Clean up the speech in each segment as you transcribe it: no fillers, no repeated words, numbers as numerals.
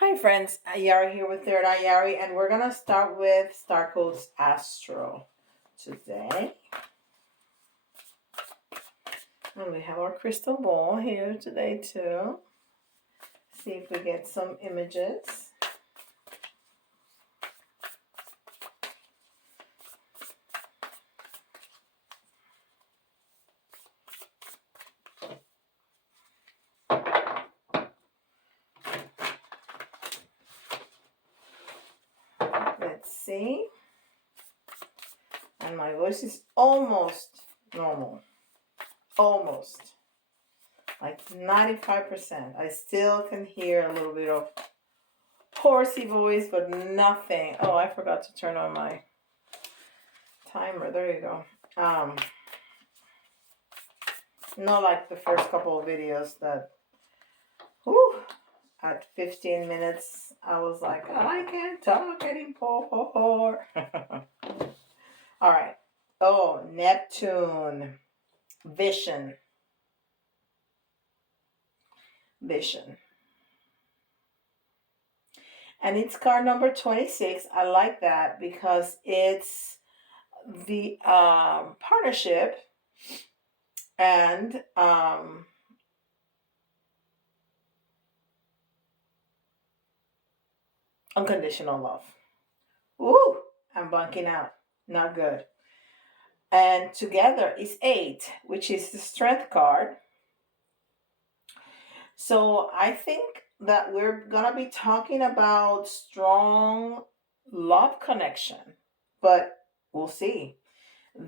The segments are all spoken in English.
Hi friends, Yari here with Third Eye Yari, and we're gonna start with Starcodes Astro today. And we have our crystal ball here today too. See if we get some images. Let's see. And my voice is almost normal. Almost. Like 95%. I still can hear a little bit of horsey voice, but nothing. Oh, I forgot to turn on my timer. There you go. Not like the first couple of videos that, whew, at 15 minutes, I was like, I can't talk anymore. All right. Oh, Neptune. Vision. And it's card number 26. I like that because it's the partnership and unconditional love. Ooh, I'm bunking out. Not good. And together is 8, which is the strength card. So I think that we're going to be talking about strong love connection, but we'll see.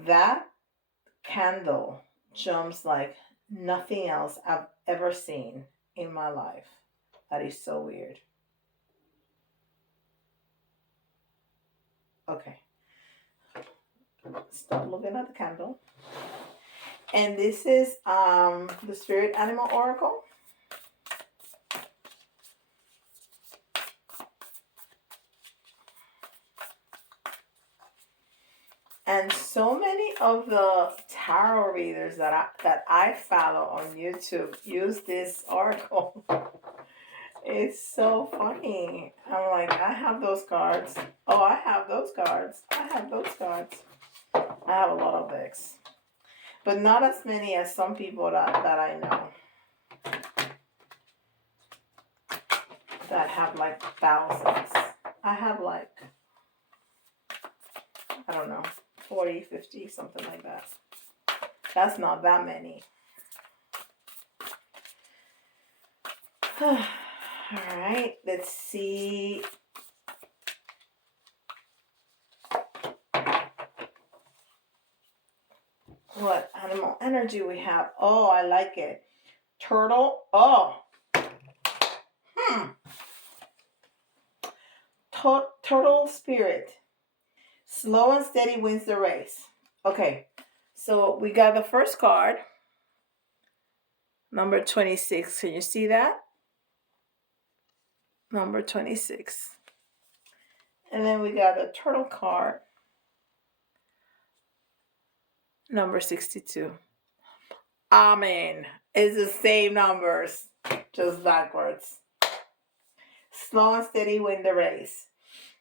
That candle jumps like nothing else I've ever seen in my life. That is so weird. Okay. Stop looking at the candle. And this is the Spirit Animal Oracle. And so many of the tarot readers that I follow on YouTube use this oracle. It's so funny. I'm like, I have those cards. Oh, I have those cards. I have those cards. I have a lot of decks. But not as many as some people that I know. That have like thousands. I have like, I don't know, 40, 50, something like that. That's not that many. All right, let's see. What animal energy we have. Oh, I like it. Turtle. Oh. Turtle spirit. Slow and steady wins the race. Okay, so we got the first card. Number 26. Can you see that? Number 26. And then we got a turtle card. Number 62. Amen. It's the same numbers, just backwards. Slow and steady win the race.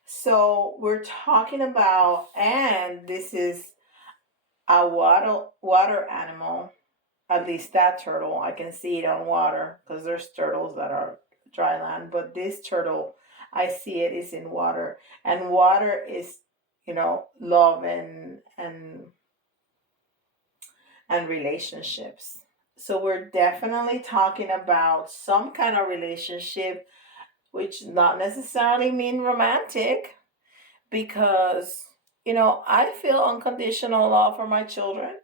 So we're talking about, and this is a water animal. At least that turtle, I can see it on water because there's turtles that are dry land, but this turtle, I see it is in water, and water is, love and relationships. So we're definitely talking about some kind of relationship, which not necessarily mean romantic, because I feel unconditional love for my children,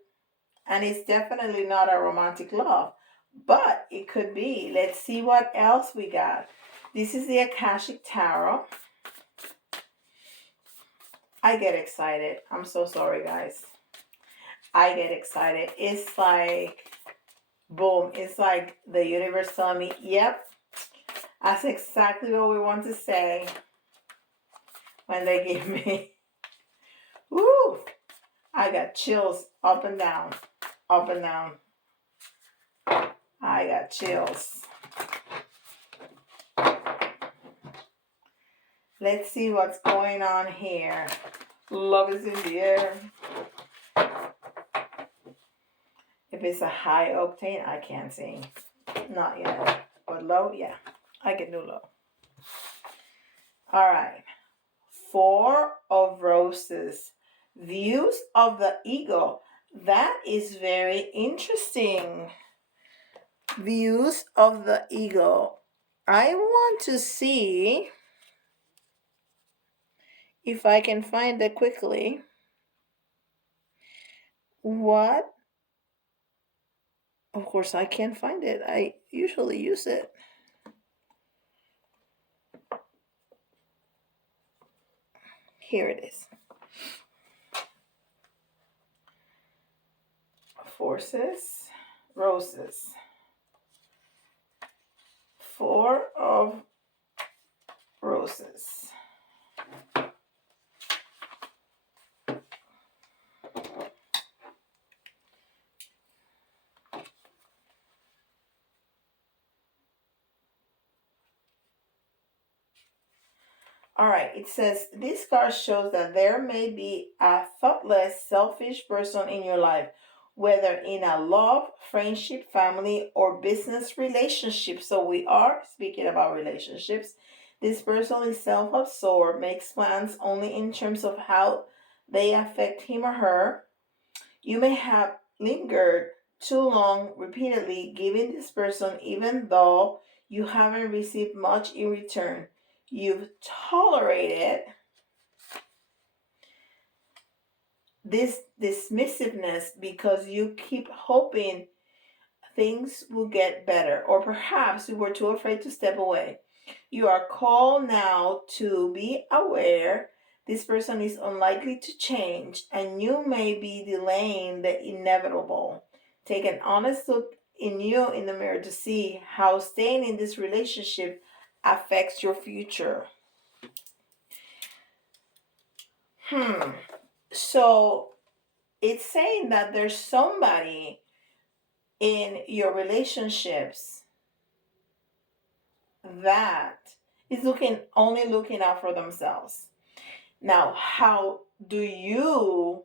and it's definitely not a romantic love, but it could be. Let's see what else we got. This is the Akashic Tarot. I get excited. I'm so sorry, guys. I get excited. It's like, boom. It's like the universe telling me, yep, that's exactly what we want to say when they give me. Woo! I got chills up and down. Up and down. I got chills. Let's see what's going on here. Love is in the air. If it's a high octane, I can't see. Not yet. But low, yeah. I can do low. All right. 4 of Roses. Views of the ego. That is very interesting. Views of the ego. I want to see if I can find it quickly. What? Of course, I can't find it. I usually use it. Here it is. Forces, Roses. 4 of Roses. All right, it says this card shows that there may be a thoughtless, selfish person in your life, whether in a love, friendship, family, or business relationship. So we are speaking about relationships. This person is self-absorbed, makes plans only in terms of how they affect him or her. You may have lingered too long repeatedly giving this person even though you haven't received much in return. You've tolerated this dismissiveness because you keep hoping things will get better, or perhaps you were too afraid to step away. You are called now to be aware this person is unlikely to change and you may be delaying the inevitable. Take an honest look in the mirror to see how staying in this relationship affects your future. So it's saying that there's somebody in your relationships that is only looking out for themselves. Now, how do you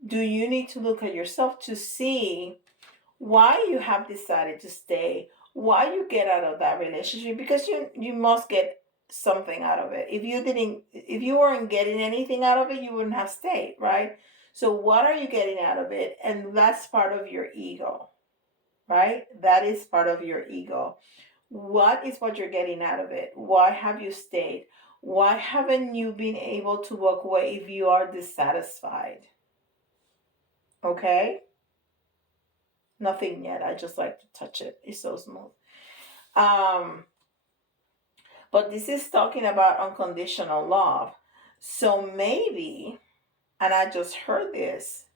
need to look at yourself to see why you have decided to stay, why you get out of that relationship, because you must get something out of it. If you weren't getting anything out of it, you wouldn't have stayed, right? So what are you getting out of it? And that's part of your ego, right? That is part of your ego. What is what you're getting out of it? Why have you stayed? Why haven't you been able to walk away if you are dissatisfied? Okay? Nothing yet. I just like to touch it. It's so smooth. But this is talking about unconditional love. So maybe, and I just heard this,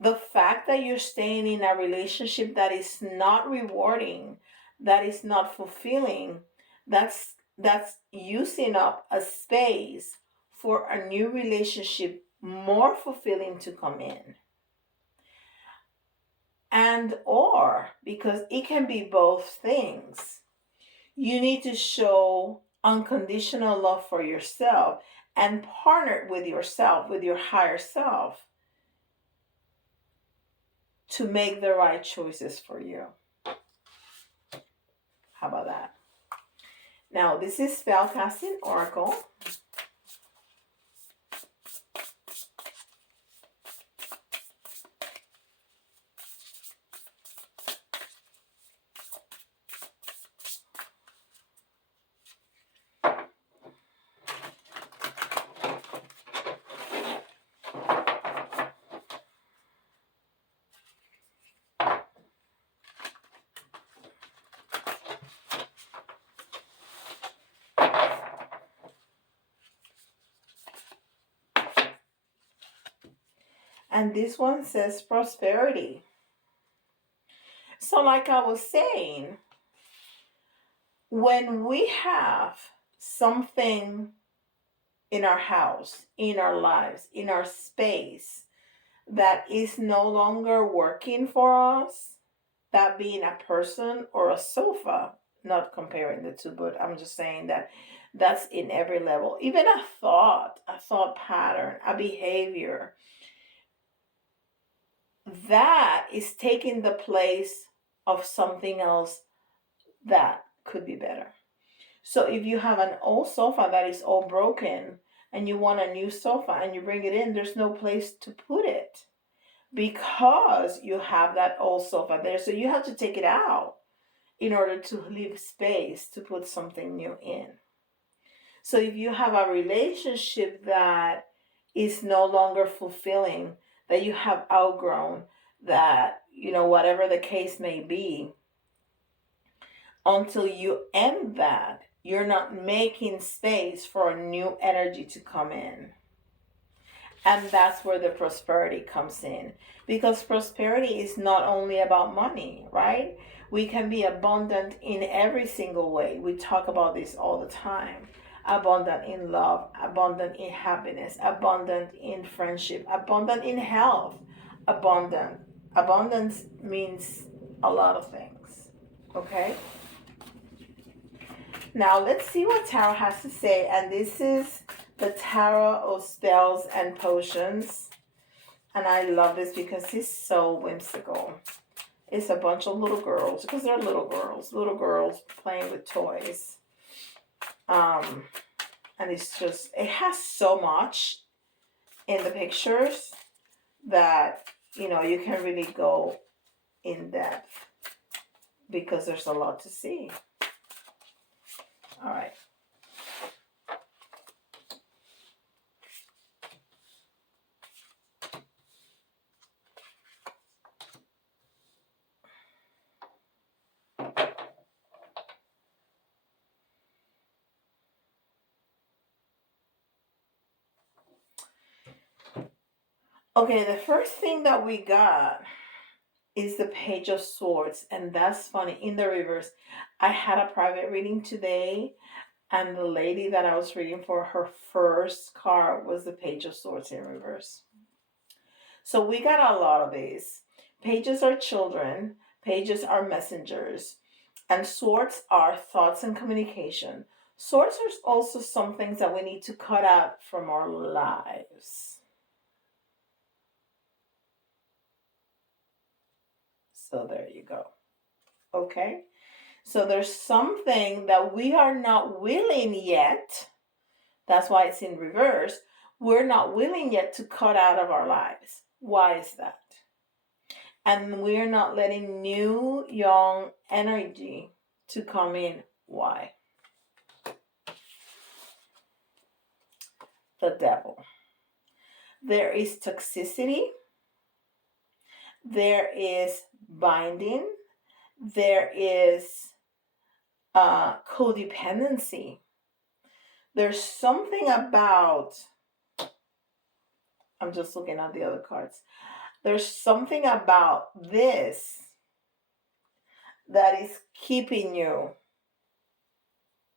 the fact that you're staying in a relationship that is not rewarding, that is not fulfilling, that's using up a space for a new relationship more fulfilling to come in. And or, because it can be both things, you need to show unconditional love for yourself and partner with yourself, with your higher self, to make the right choices for you. How about that? Now, this is Spellcasting Oracle. And this one says prosperity. So like I was saying, when we have something in our house, in our lives, in our space that is no longer working for us, that being a person or a sofa, not comparing the two, but I'm just saying that that's in every level. Even a thought pattern, a behavior, that is taking the place of something else that could be better. So if you have an old sofa that is all broken and you want a new sofa and you bring it in, there's no place to put it because you have that old sofa there. So you have to take it out in order to leave space to put something new in. So if you have a relationship that is no longer fulfilling, that you have outgrown, that, whatever the case may be, until you end that, you're not making space for a new energy to come in. And that's where the prosperity comes in. Because prosperity is not only about money, right? We can be abundant in every single way. We talk about this all the time. Abundant in love, abundant in happiness, abundant in friendship, abundant in health. Abundance means a lot of things. Okay? Now let's see what Tarot has to say. And this is the Tarot of Spells and Potions. And I love this because it's so whimsical. It's a bunch of little girls, because they're little girls playing with toys. And it's just, it has so much in the pictures that, you can really go in depth because there's a lot to see. All right. Okay, the first thing that we got is the Page of Swords. And that's funny. In the reverse, I had a private reading today. And the lady that I was reading for, her first card was the Page of Swords in reverse. So we got a lot of these. Pages are children. Pages are messengers. And swords are thoughts and communication. Swords are also some things that we need to cut out from our lives. So there you go. Okay? So there's something that we are not willing yet. That's why it's in reverse. We're not willing yet to cut out of our lives. Why is that? And we're not letting new, young energy to come in. Why? The Devil. There is toxicity. There is binding. There is codependency. There's something about, I'm just looking at the other cards. There's something about this that is keeping you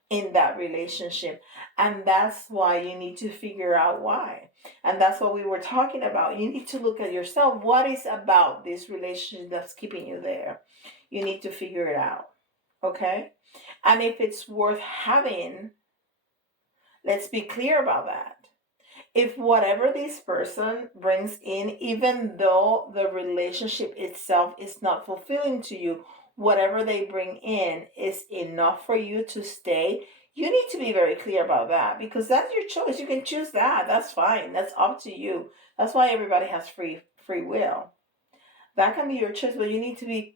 in that relationship. And that's why you need to figure out why. And that's what we were talking about. You need to look at yourself. What is about this relationship that's keeping you there? You need to figure it out. Okay? And if it's worth having, let's be clear about that. If whatever this person brings in, even though the relationship itself is not fulfilling to you, whatever they bring in is enough for you to stay, you need to be very clear about that, because that's your choice. You can choose that. That's fine. That's up to you. That's why everybody has free will. That can be your choice, but you need to be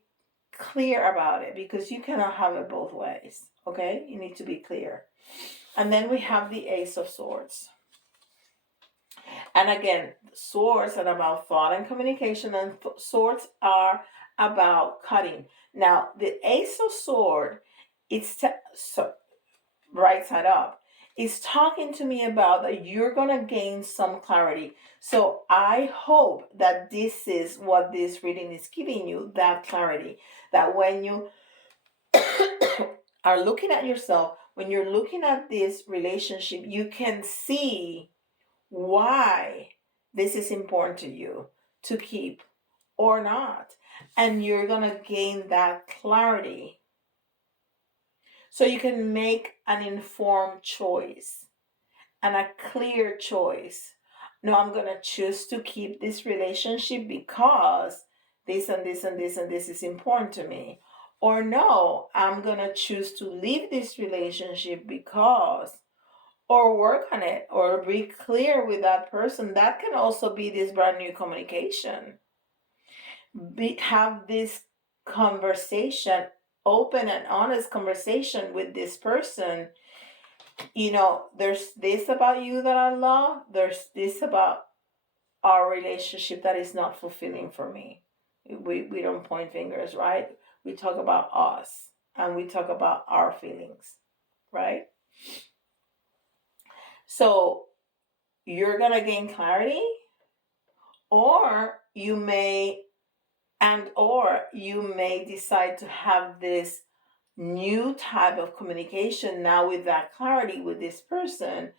clear about it, because you cannot have it both ways. Okay? You need to be clear. And then we have the Ace of Swords. And again, swords are about thought and communication, and swords are about cutting. Now, the Ace of Sword, it's right side up, is talking to me about that you're going to gain some clarity. So I hope that this is what this reading is giving you, that clarity. That when you are looking at yourself, when you're looking at this relationship, you can see why this is important to you to keep or not. And you're going to gain that clarity So you can make an informed choice and a clear choice. No, I'm going to choose to keep this relationship because this and this and this and this is important to me. Or no, I'm going to choose to leave this relationship because, or work on it, or be clear with that person. That can also be this brand new communication. Have this conversation, open and honest conversation with this person. There's this about you that I love. There's this about our relationship that is not fulfilling for me. We don't point fingers, right? We talk about us and we talk about our feelings, right? So you're going to gain clarity, or you may decide to have this new type of communication now with that clarity with this person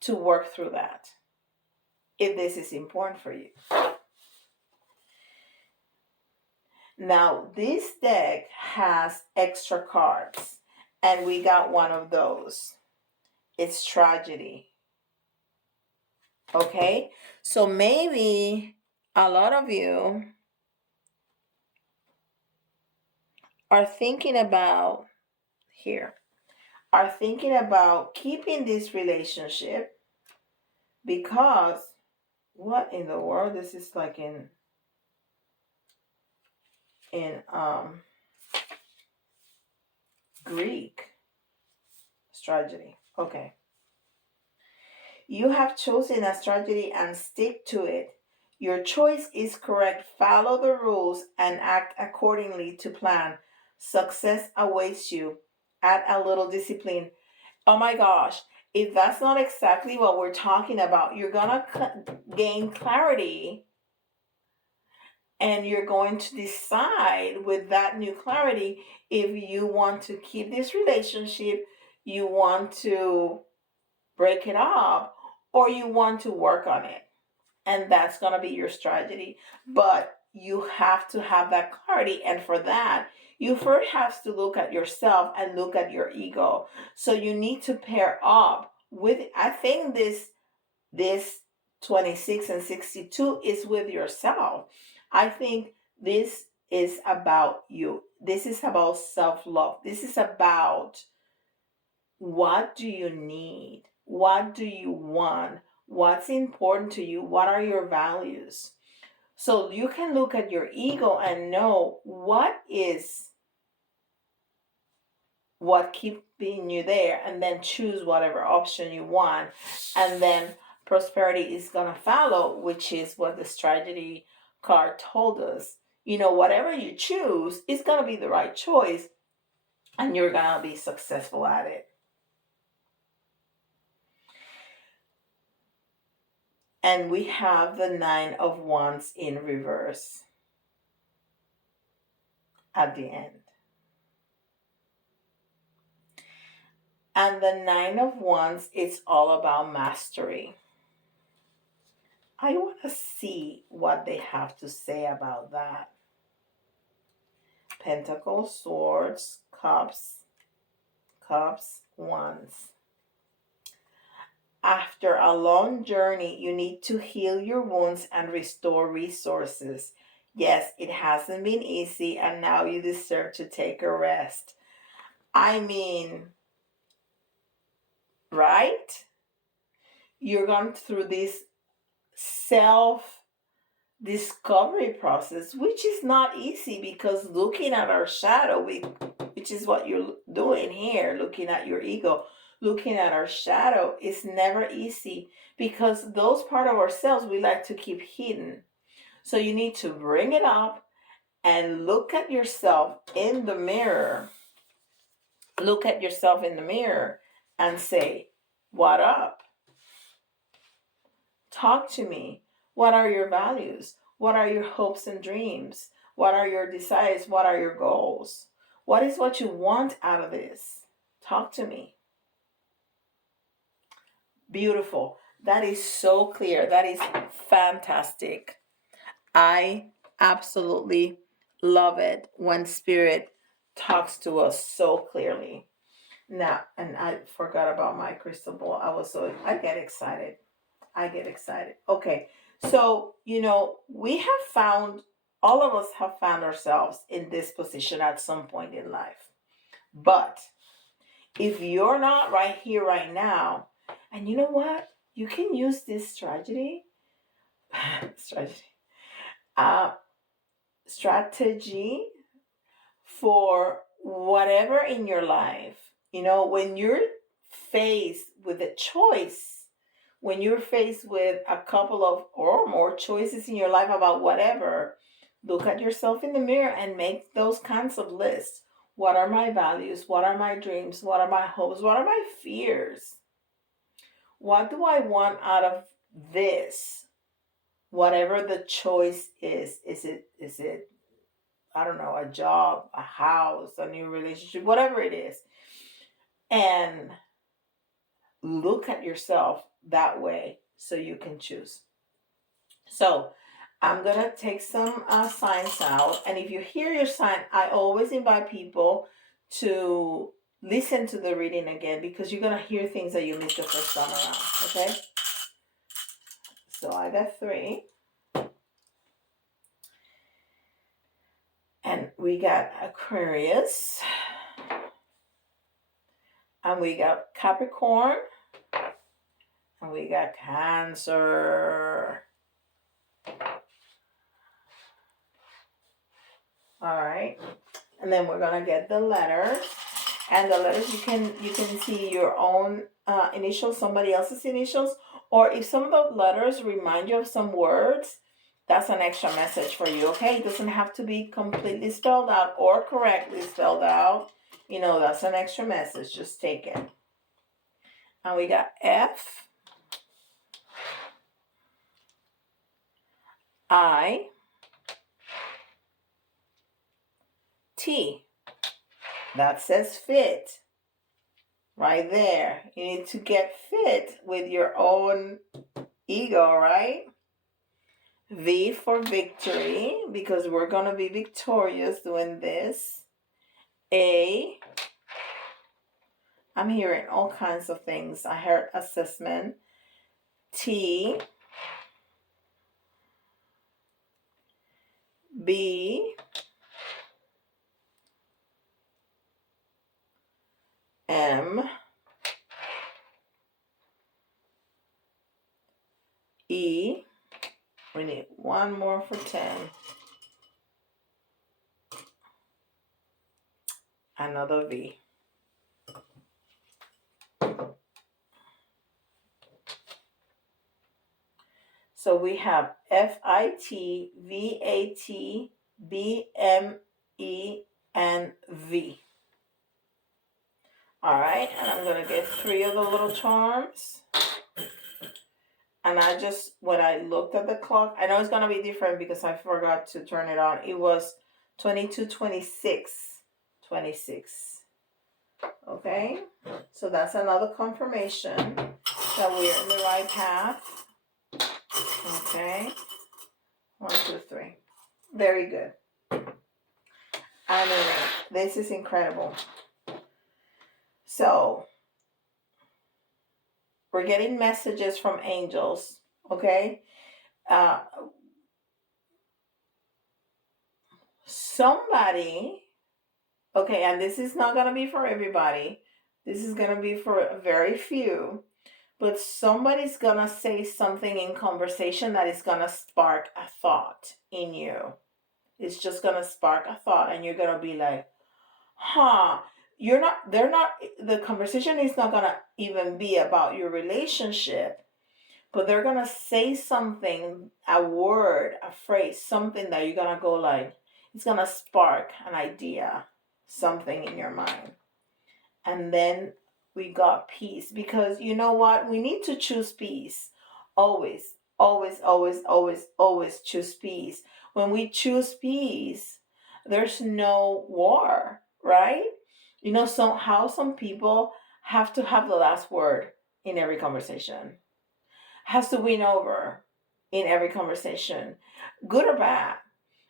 to work through that, if this is important for you. Now, this deck has extra cards, and we got one of those. It's tragedy. Okay? So maybe a lot of you are thinking about keeping this relationship because what in the world? This is like in Greek. It's tragedy. Okay. You have chosen a strategy and stick to it. Your choice is correct. Follow the rules and act accordingly to plan. Success awaits you. Add a little discipline. Oh my gosh, if that's not exactly what we're talking about, you're going to gain clarity, and you're going to decide with that new clarity if you want to keep this relationship, you want to break it up, or you want to work on it. And that's going to be your strategy. But you have to have that clarity. And for that, you first have to look at yourself and look at your ego. So you need to pair up with, I think this 26 and 62 is with yourself. I think this is about you. This is about self-love. This is about, what do you need? What do you want? What's important to you? What are your values? So you can look at your ego and know what keeping you there, and then choose whatever option you want. And then prosperity is going to follow, which is what the strategy card told us. Whatever you choose is going to be the right choice, and you're going to be successful at it. And we have the 9 of Wands in reverse at the end. And the 9 of Wands, it's all about mastery. I want to see what they have to say about that. Pentacles, Swords, Cups, Wands. After a long journey, you need to heal your wounds and restore resources. Yes, it hasn't been easy, and now you deserve to take a rest. I mean, right? You're going through this self-discovery process, which is not easy, because looking at our shadow, which is what you're doing here, looking at your ego, looking at our shadow, is never easy, because those part of ourselves we like to keep hidden. So you need to bring it up and look at yourself in the mirror. Look at yourself in the mirror and say, what up? Talk to me. What are your values? What are your hopes and dreams? What are your desires? What are your goals? What is what you want out of this? Talk to me. Beautiful. That is so clear. That is fantastic. I absolutely love it when Spirit talks to us so clearly. Now, and I forgot about my crystal ball. I get excited. Okay. So, all of us have found ourselves in this position at some point in life. But if you're not right here, right now, and you know what? You can use this strategy, strategy, uh, strategy for whatever in your life. When you're faced with a choice, when you're faced with a couple of or more choices in your life about whatever, look at yourself in the mirror and make those kinds of lists. What are my values? What are my dreams? What are my hopes? What are my fears? What do I want out of this? Whatever the choice is it I don't know, a job, a house, a new relationship, whatever it is. And look at yourself that way so you can choose. So I'm going to take some signs out. And if you hear your sign, I always invite people to listen to the reading again, because you're going to hear things that you missed the first time around. Okay? So I got 3. And we got Aquarius. And we got Capricorn. And we got Cancer. All right. And then we're going to get the letters. And the letters, you can see your own initials, somebody else's initials. Or if some of the letters remind you of some words, that's an extra message for you, okay? It doesn't have to be completely spelled out or correctly spelled out. That's an extra message. Just take it. And we got F, I, T. That says fit. Right there. You need to get fit with your own ego, right? V for victory, because we're going to be victorious doing this. A. I'm hearing all kinds of things. I heard assessment. T. B. M. E. We need one more for 10. Another V. So we have FIT, VAT, BME, and V. All right, and I'm going to get 3 of the little charms. And when I looked at the clock, I know it's going to be different because I forgot to turn it on. It was 22:26. 26. Okay, so that's another confirmation that we're in the right path. Okay, 1, 2, 3. Very good. I mean, this is incredible. So we're getting messages from angels. Okay, somebody. Okay, and this is not going to be for everybody. This is going to be for a very few. But somebody's going to say something in conversation that is going to spark a thought in you. It's just going to spark a thought, and you're going to be like, the conversation is not going to even be about your relationship, but they're going to say something, a word, a phrase, something that you're going to go like, it's going to spark an idea, something in your mind. And then we got peace, because you know what? We need to choose peace. Always, always, always, always, always choose peace. When we choose peace, there's no war, right? How some people have to have the last word in every conversation. Has to win over in every conversation, good or bad.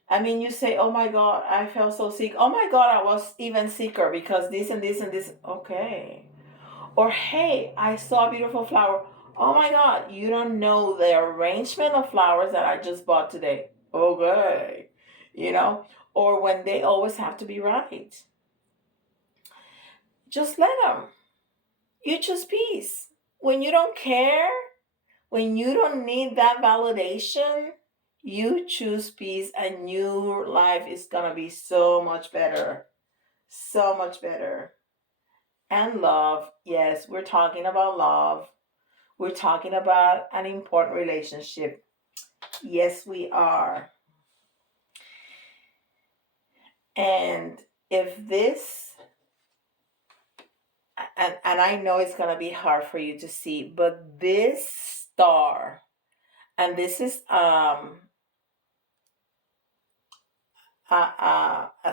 I mean, you say, oh my God, I felt so sick. Oh my God, I was even sicker because this and this and this. Okay. Or, hey, I saw a beautiful flower. Oh my God, you don't know the arrangement of flowers that I just bought today. Okay. You know? Or when they always have to be right. Just let them. You choose peace. When you don't care, when you don't need that validation, you choose peace and your life is going to be so much better. So much better. And love. Yes, we're talking about love. We're talking about an important relationship. Yes, we are. And if this, and I know it's going to be hard for you to see, but this star, and this is a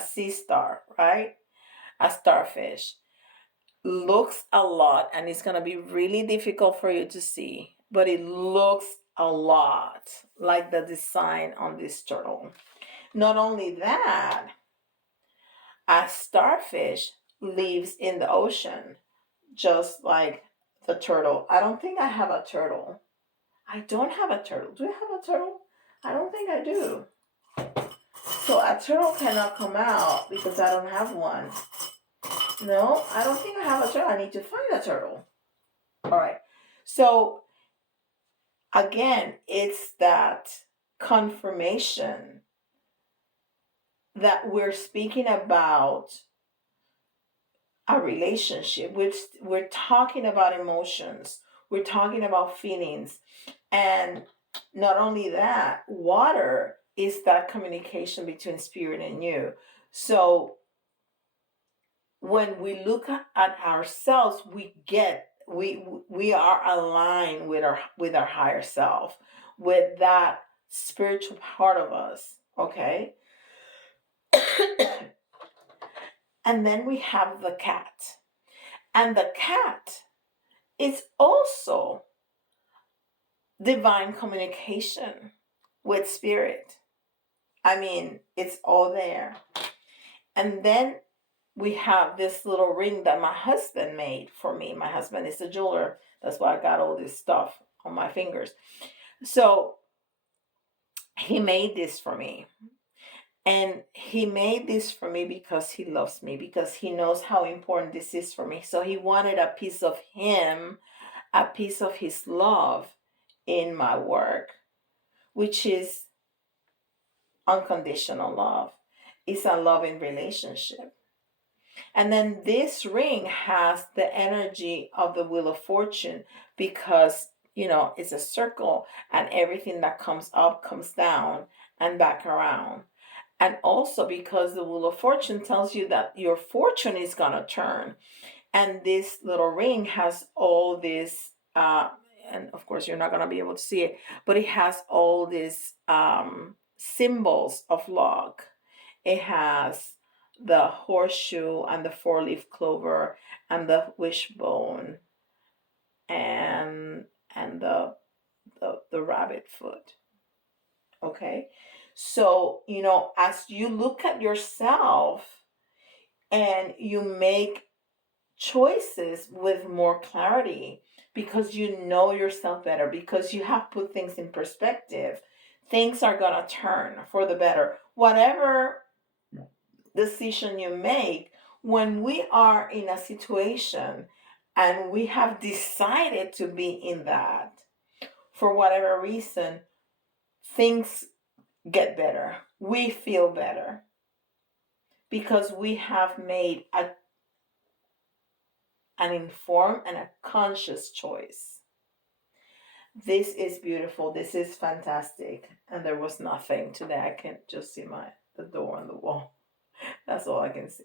sea star, right? A starfish. Looks a lot, and it's going to be really difficult for you to see, but it looks a lot like the design on this turtle. Not only that, a starfish lives in the ocean, just like the turtle. I don't think I have a turtle. I don't have a turtle. Do I have a turtle? I don't think I do. So a turtle cannot come out because I don't have one. No, I don't think I have a turtle. I need to find a turtle. All right. So again, it's that confirmation that we're speaking about a relationship. We're talking about emotions. We're talking about feelings. And not only that, water is that communication between spirit and you. So when we look at ourselves, we are aligned with our higher self, with that spiritual part of us. Okay. And then we have the cat. And the cat is also divine communication with spirit. I mean, it's all there. And then we have this little ring that my husband made for me. My husband is a jeweler. That's why I got all this stuff on my fingers. So he made this for me. And he made this for me because he loves me, because he knows how important this is for me. So he wanted a piece of him, a piece of his love in my work, which is unconditional love. It's a loving relationship. And then this ring has the energy of the Wheel of Fortune because, it's a circle and everything that comes up comes down and back around. And also because the Wheel of Fortune tells you that your fortune is going to turn. And this little ring has all this, and of course you're not going to be able to see it, but it has all these symbols of luck. It has the horseshoe and the four-leaf clover and the wishbone and the rabbit foot. Okay, so as you look at yourself and you make choices with more clarity because you know yourself better, because you have put things in perspective, things are going to turn for the better. Whatever decision you make, when we are in a situation and we have decided to be in that for whatever reason, things get better. We feel better because we have made an informed and a conscious choice. This is beautiful. This is fantastic. And there was nothing today. I can just see the door on the wall. That's all I can see.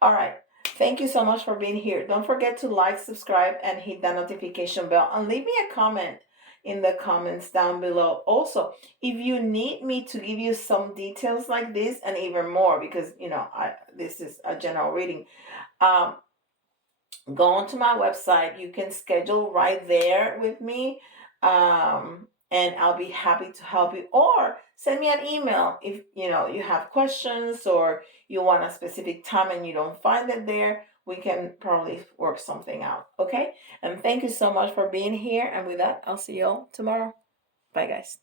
All right. Thank you so much for being here. Don't forget to like, subscribe, and hit that notification bell. And leave me a comment in the comments down below. Also, if you need me to give you some details like this and even more, because, this is a general reading, go onto my website. You can schedule right there with me. and I'll be happy to help you. Or send me an email if you have questions, or you want a specific time and you don't find it there. We can probably work something out. Okay? And thank you so much for being here. And with that, I'll see you all tomorrow. Bye, guys.